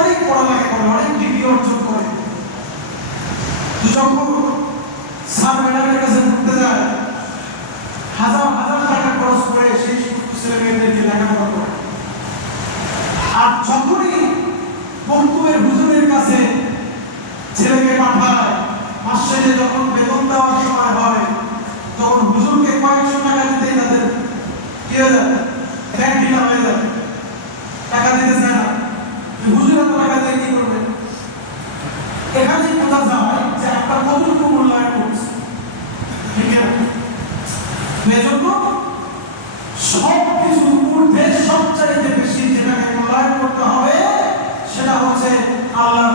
অনেক পড়ালেখা করে, অনেক ডিগ্রি অর্জন করে, যখন স্যার ম্যাডামের কাছে পড়তে যায় হাজার হাজার টাকা খরচ করে সেই সমস্ত ছেলে মেয়েদেরকে লেখাপড়া করে। আর যখনই বক্তব্যের হুজুরের কাছে ছেলেকে পাঠায়, মাস্টারে যখন বেতন দেওয়ার সময় হয়, তখন হুজুরকে কয়েকশো টাকা দিতেই তাদের কি হয়ে যায়, ব্যাংক ঢিলা হয়ে যায়, টাকা দিতে চায় না। হুজুর এত টাকা দিয়ে কি করবে? এখানেই বোঝা যায় যে একটা কতটুকু মূল্যায়ন করছে, ঠিক আছে? এজন্য সব কিছুর ঊর্ধ্বে সবচাইতে বেশি যেটাকে মূল্যায়ন করতে হবে সেটা হচ্ছে আল্লাহ